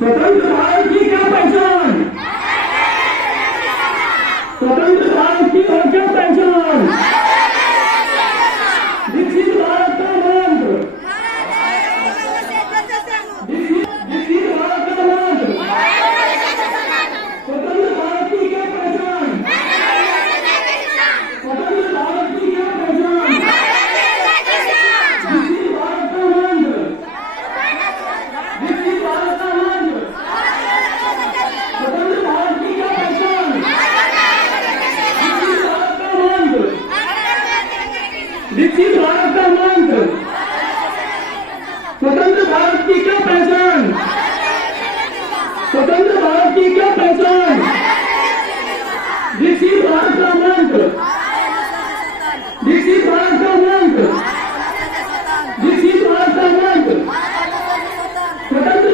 स्वतंत्र भारत की क्या पहचान, स्वतंत्र भारत की और क्या पहचान, विकसित भारत का मंत्र, विकसित भारत का मंत्र, स्वतंत्र भारत की क्या पहचान, स्वतंत्र भारत की क्या पहचान, विकसित भारत का मंत्र, विकसित भारत का मंत्र, स्वतंत्र भारत की क्या पहचान, विकसित भारत का मंत्र, स्वतंत्र भारत की क्या पहचान, स्वतंत्र भारत की क्या पहचान, विकसित भारत का मंत्र, विकसित भारत का मंत्र, विकसित भारत का मंत्र, स्वतंत्र